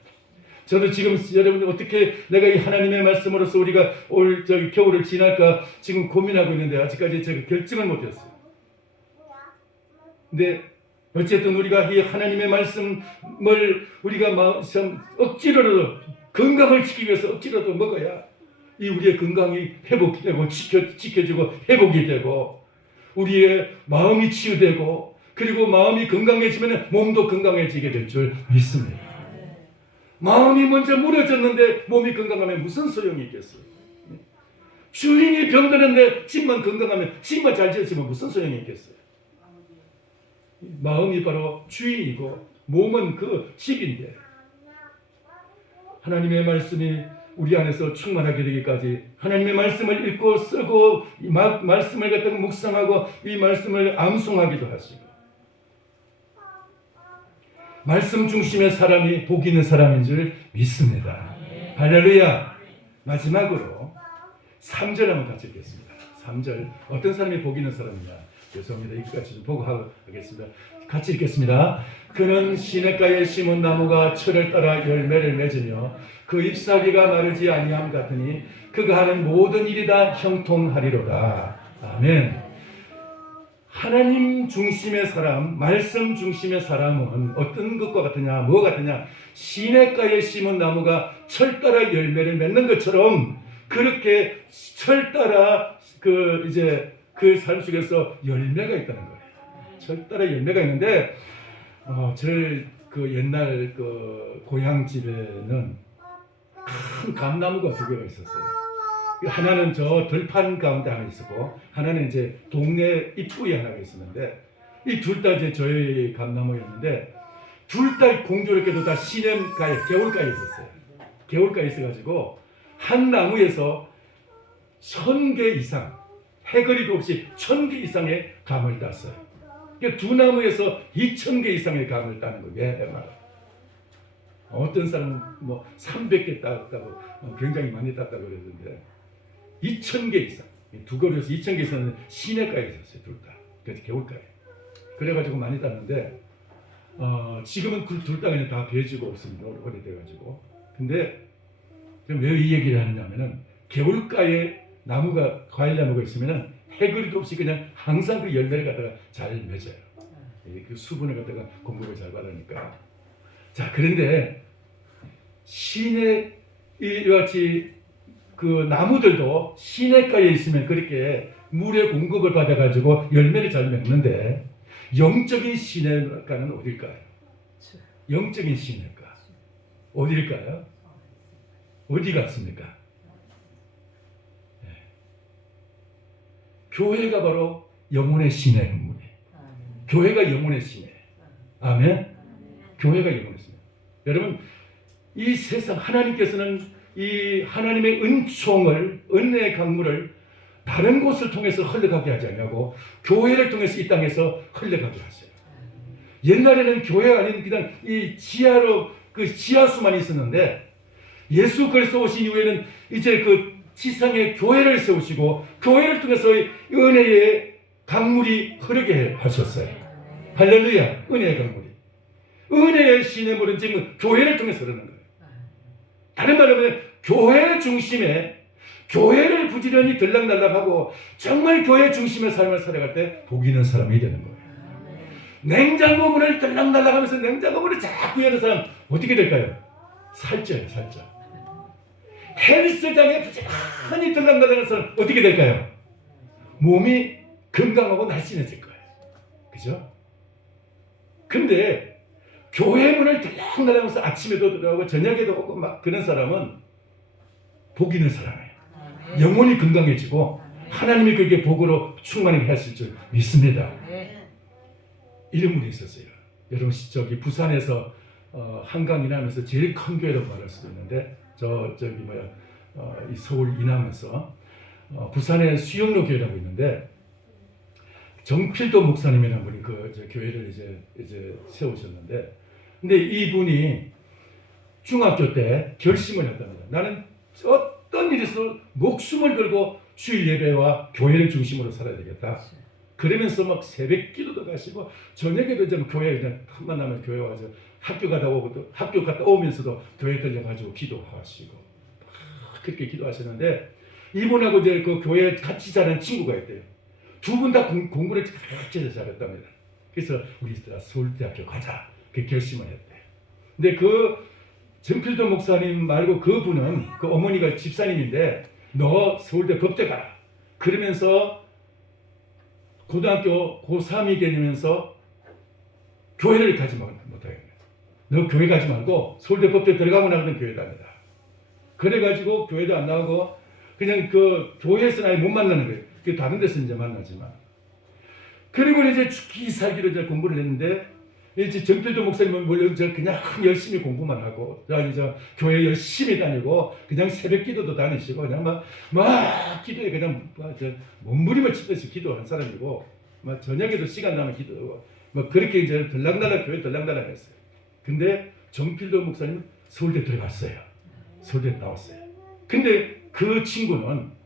저도 지금 여러분들 어떻게 내가 이 하나님의 말씀으로서 우리가 올 겨울을 지날까 지금 고민하고 있는데 아직까지 제가 결정을 못했어요. 근데 어쨌든 우리가 이 하나님의 말씀을 우리가 억지로라도 건강을 지키기 위해서 억지로라도 먹어야 이 우리의 건강이 회복되고 지켜지고 회복이 되고 우리의 마음이 치유되고 그리고 마음이 건강해지면 몸도 건강해지게 될 줄 믿습니다. 마음이 먼저 무너졌는데 몸이 건강하면 무슨 소용이 있겠어요? 주인이 병드는데 집만 건강하면 집만 잘 지었으면 무슨 소용이 있겠어요? 마음이 바로 주인이고 몸은 그 집인데 하나님의 말씀이 우리 안에서 충만하게 되기까지 하나님의 말씀을 읽고 쓰고 이 말씀을 갖다가 묵상하고 이 말씀을 암송하기도 하시고 말씀 중심의 사람이 복 있는 사람인 줄 믿습니다. 할렐루야. 마지막으로 3절 한번 같이 읽겠습니다. 3절 어떤 사람이 복 있는 사람이냐. 죄송합니다. 여기까지 좀 보고 하겠습니다. 같이 읽겠습니다. 그는 시냇가에 심은 나무가 철을 따라 열매를 맺으며 그 잎사귀가 마르지 아니함 같으니 그가 하는 모든 일이 다 형통하리로다. 아멘. 하나님 중심의 사람, 말씀 중심의 사람은 어떤 것과 같으냐, 뭐 같으냐? 시냇가에 심은 나무가 철 따라 열매를 맺는 것처럼 그렇게 철 따라 그 삶 속에서 열매가 있다는 거예요. 철 따라 열매가 있는데, 그 옛날 그 고향 집에는 큰 감나무가 2개가 있었어요. 하나는 저 들판 가운데 하나 있었고 하나는 이제 동네 입구에 하나가 있었는데 이 둘 다 이제 저희 감나무였는데 둘 다 공교롭게도 다 시냇가에 개울가에 있었어요. 개울가에 있어가지고 한 나무에서 1000개 이상 해거리도 없이 1000개 이상의 감을 땄어요. 두 나무에서 2000개 이상의 감을 따는 거예요. 어떤 사람은 뭐 300개 땄다고 굉장히 많이 땄다고 그러던데 2000개 이상, 두 거리에서 2000개 이상은 시내가에 있었어요, 둘 다. 그래서 개울가에. 그래가지고 많이 땄는데, 지금은 둘 다 그냥 다 베어지고 없습니다. 오래돼가지고. 근데, 왜 이 얘기를 하느냐면은, 개울가에 과일 나무가 있으면은, 해거리도 없이 그냥 항상 그 열매를 갖다가 잘 맺어요. 그 수분을 갖다가 공급을 잘 받으니까. 자, 그런데, 시내, 이와 같이 그 나무들도 시냇가에 있으면 그렇게 물의 공급을 받아가지고 열매를 잘 맺는데 영적인 시냇가는 어딜까요? 영적인 시냇가 어딜까요? 어디 같습니까? 네. 교회가 바로 영혼의 시냇물이에요. 교회가 영혼의 시내. 아멘. 교회가 영혼의 시내. 여러분 이 세상 하나님께서는 이 하나님의 은혜의 강물을 다른 곳을 통해서 흘러가게 하지 않냐고 교회를 통해서 이 땅에서 흘러가게 하세요. 옛날에는 교회가 아닌 그냥 이 지하수만 있었는데 예수 그리스도 오신 이후에는 이제 그 지상에 교회를 세우시고 교회를 통해서 은혜의 강물이 흐르게 하셨어요. 할렐루야. 은혜의 강물이. 은혜의 시냇물은 지금 교회를 통해서 흐르는 거예요. 다른 말로 하면 교회 중심에 교회를 부지런히 들락날락하고 정말 교회 중심의 삶을 살아갈 때 복 있는 사람이 되는 거예요. 냉장고 문을 들락날락하면서 냉장고 문을 자꾸 여는 사람 어떻게 될까요? 살쪄요. 살쪄. 헬스장에 부지런히 들락날락하는 사람 어떻게 될까요? 몸이 건강하고 날씬해질 거예요. 그죠? 근데 교회 문을 들락날락하면서 아침에도 들어가고 저녁에도 오고 막 그런 사람은 복 있는 사람이에요. 영혼이 건강해지고 하나님이 그게 복으로 충만하게 하실 줄 믿습니다. 이런 분이 있었어요. 여러분 저기 부산에서 한강 이남에서 제일 큰 교회라고 말할 수도 있는데 이 서울 이남에서 부산에 수영로 교회라고 있는데 정필도 목사님이라는 분이 저 교회를 이제 세우셨는데, 근데 이분이 중학교 때 결심을 했답니다. 나는 어떤 일이 있어도 목숨을 걸고 주일 예배와 교회를 중심으로 살아야 되겠다. 그러면서 막 새벽 기도도 가시고 저녁에도 좀 교회 그냥 틈만 나면 교회 와서 학교 갔다 오면서도 교회 들려가지고 기도하시고 그렇게 기도하셨는데, 이분하고 이제 그 교회에 같이 자는 친구가 있대요. 두 분 다 공부를 같이 잘했답니다. 그래서 우리들아 서울대학교 가자 그 결심을 했대. 근데 그 정필도 목사님 말고 그 분은 그 어머니가 집사님인데 너 서울대 법대 가라. 그러면서 고등학교 고3이 되면서 교회를 가지 못하겠네. 너 교회 가지 말고 서울대 법대 들어가고 나거든 교회 다니다. 그래가지고 교회도 안 나가고 그냥 그 교회에서는 아예 못 만나는 거예요. 그 다른 데서 이제 만나지만. 그리고 이제 죽기 살기로 이제 공부를 했는데, 이제 정필도 목사님은 물론 그냥 열심히 공부만 하고, 이제 교회 열심히 다니고, 그냥 새벽 기도도 다니시고, 그냥 막 기도에 그냥 몸부림을 치듯이 기도하는 사람이고, 막 저녁에도 시간 나면 기도하고, 막 그렇게 이제 들락날락 교회 들락날락 했어요. 근데 정필도 목사님 서울대 들어갔어요. 서울대 나왔어요. 근데 그 친구는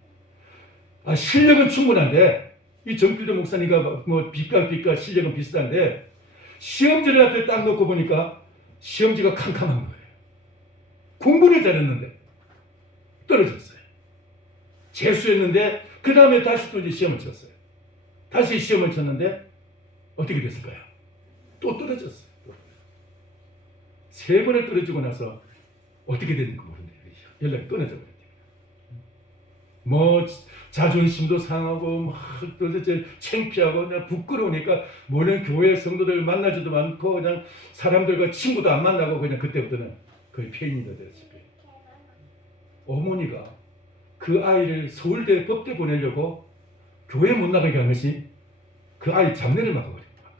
실력은 충분한데, 이 정필도 목사님과 뭐 빛과 실력은 비슷한데, 시험지를 앞에 딱 놓고 보니까 시험지가 캄캄한 거예요. 공부는 잘했는데 떨어졌어요. 재수했는데 그 다음에 다시 또 이제 시험을 쳤어요. 다시 시험을 쳤는데 어떻게 됐을까요? 또 떨어졌어요. 세 번을 떨어지고 나서 어떻게 됐는지 모르는데 연락이 끊어져 버렸대요. 뭐 자존심도 상하고 막 도대체 창피하고 그냥 부끄러우니까 모든 교회 성도들 만나지도 않고 그냥 사람들과 친구도 안 만나고 그냥 그때부터는 거의 폐인이 되었습니다. 어머니가 그 아이를 서울대 법대 보내려고 교회 못 나가게 한 것이 그 아이 장래를 막아버린 거예요.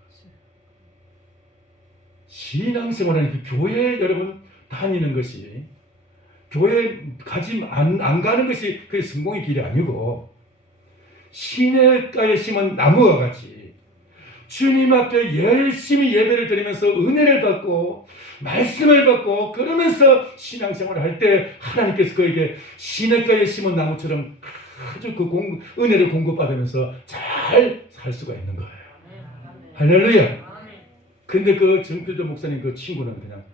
신앙생활하는 그 교회 여러분 다니는 것이, 교회 안 가는 것이 그 성공의 길이 아니고, 시냇가에 심은 나무와 같이 주님 앞에 열심히 예배를 드리면서 은혜를 받고 말씀을 받고 그러면서 신앙생활을 할 때 하나님께서 그에게 시냇가에 심은 나무처럼 아주 그 은혜를 공급받으면서 잘 살 수가 있는 거예요. 할렐루야. 근데 그 정필도 목사님 그 친구는 그냥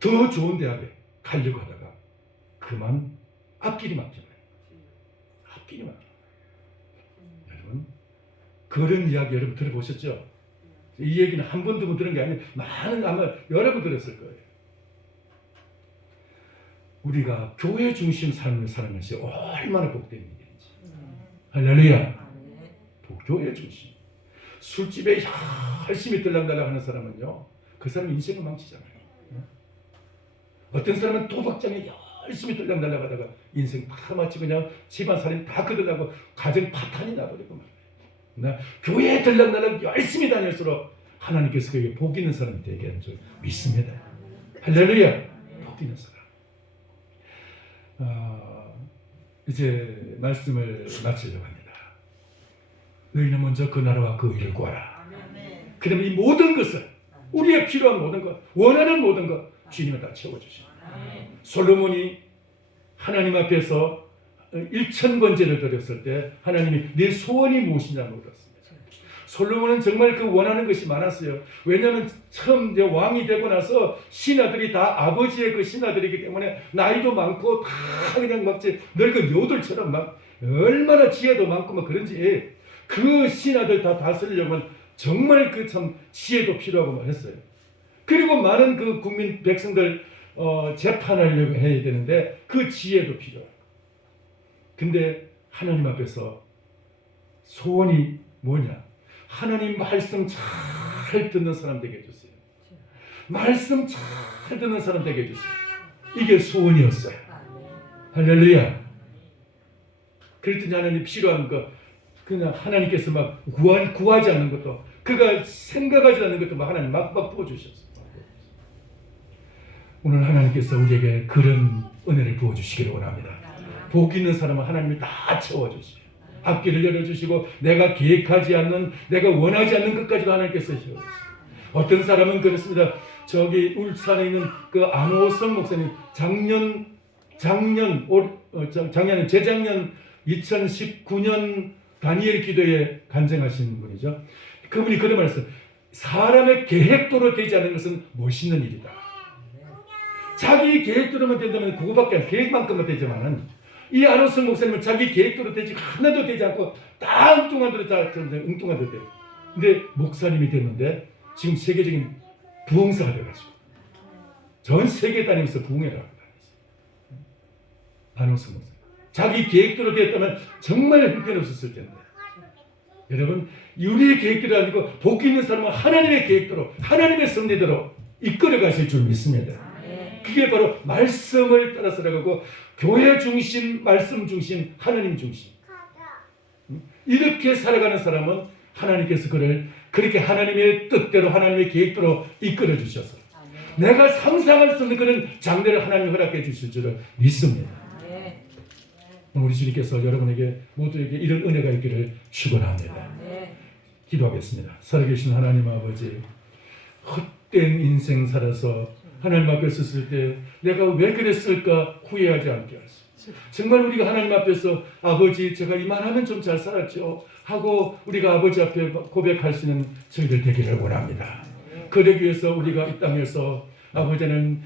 더 좋은 대학에 가려고 하다가 그만 앞길이 막히네요. 앞길이 막히네요. 여러분, 그런 이야기 여러분 들어보셨죠? 이 얘기는 한 번, 두 번 들은 게 아니에요. 많은, 아마 여러 번 들었을 거예요. 우리가 교회 중심 삶을 사는 것이 얼마나 복된 일인지. 할렐루야. 교회 중심. 술집에 열심히 들락날락 하는 사람은요, 그 사람 인생을 망치잖아요. 어떤 사람은 도박장에 열심히 들락날락 하다가 인생 다 마치 그냥 집안 살림 다 거들라고 가정 파탄이 나버리고 말이에요. 교회에 들락날락 열심히 다닐수록 하나님께서 그에게 복 있는 사람이 되게 하는 줄 믿습니다. 할렐루야. 복 있는 사람. 이제 말씀을 마치려고 합니다. 너희는 먼저 그 나라와 그 의를 구하라. 그러면 이 모든 것을, 우리의 필요한 모든 것, 원하는 모든 것 주님은 다 채워주십니다. 솔로몬이 하나님 앞에서 1000번제를 드렸을 때 하나님이 내 소원이 무엇이냐고 물었습니다. 솔로몬은 정말 그 원하는 것이 많았어요. 왜냐하면 처음 이제 왕이 되고 나서 신하들이 다 아버지의 그 신하들이기 때문에 나이도 많고 다 그냥 막 늙은 요들처럼 막 얼마나 지혜도 많고 막 그런지 그 신하들 다 다스리려면 정말 그 참 지혜도 필요하고 했어요. 그리고 많은 그 국민 백성들 재판하려고 해야 되는데 그 지혜도 필요해요. 근데 하나님 앞에서 소원이 뭐냐? 하나님 말씀 잘 듣는 사람 되게 해주세요. 말씀 잘 듣는 사람 되게 해주세요. 이게 소원이었어요. 할렐루야. 그랬더니 하나님 필요한 거 그냥 하나님께서 막 구하지 않는 것도, 그가 생각하지 않는 것도 막 하나님 막 부어주셨어요. 오늘 하나님께서 우리에게 그런 은혜를 부어주시기를 원합니다. 복 있는 사람은 하나님이 다 채워주시고 앞길을 열어주시고 내가 계획하지 않는 내가 원하지 않는 것까지도 하나님께서 채워주시고 어떤 사람은 그렇습니다. 저기 울산에 있는 그 안호성 목사님 재작년 2019년 다니엘 기도에 간증하신 분이죠. 그분이 그런 말을 했어요. 사람의 계획대로 되지 않는 것은 멋있는 일이다. 자기 계획대로만 된다면 그거밖에 계획만큼만 되지만은 이 안호성 목사님은 자기 계획대로 되지 하나도 되지 않고 다 엉뚱한 대로 엉뚱한 대로 돼요. 근데 목사님이 됐는데 지금 세계적인 부흥사가 돼가지고 전 세계 다니면서 부흥회를 하고 다니죠. 안호성 목사님. 자기 계획대로 됐다면 정말 형편없었을 텐데. 여러분 우리의 계획대로 아니고 복 있는 사람은 하나님의 계획대로 하나님의 섭리대로 이끌어 가실 줄 믿습니다. 그게 바로 말씀을 따라 살아가고 교회 중심, 말씀 중심, 하나님 중심. 이렇게 살아가는 사람은 하나님께서 그를 그렇게 하나님의 뜻대로 하나님의 계획대로 이끌어 주셔서 내가 상상할 수 없는 그런 장래를 하나님이 허락해 주실 줄을 믿습니다. 우리 주님께서 여러분에게 모두에게 이런 은혜가 있기를 축원합니다. 기도하겠습니다. 살아계신 하나님 아버지, 헛된 인생 살아서 하나님 앞에 섰을 때 내가 왜 그랬을까 후회하지 않게 하시고 정말 우리가 하나님 앞에서 아버지 제가 이만하면 좀 잘 살았죠 하고 우리가 아버지 앞에 고백할 수 있는 저희들 되기를 원합니다. 그러기 위해서 우리가 이 땅에서 아버지는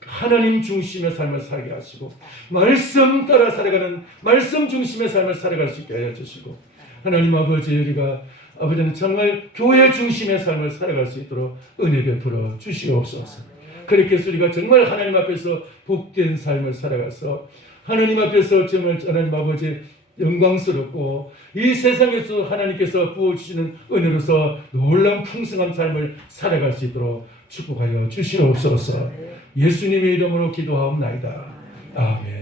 하나님 중심의 삶을 살게 하시고 말씀 따라 살아가는 말씀 중심의 삶을 살아갈 수 있게 하여 주시고 하나님 아버지 우리가 아버지는 정말 교회 중심의 삶을 살아갈 수 있도록 은혜 베풀어 주시옵소서. 그렇게 해서 우리가 정말 하나님 앞에서 복된 삶을 살아가서 하나님 앞에서 정말 하나님 아버지 영광스럽고 이 세상에서 하나님께서 부어주시는 은혜로서 놀라운 풍성한 삶을 살아갈 수 있도록 축복하여 주시옵소서. 예수님의 이름으로 기도하옵나이다. 아멘.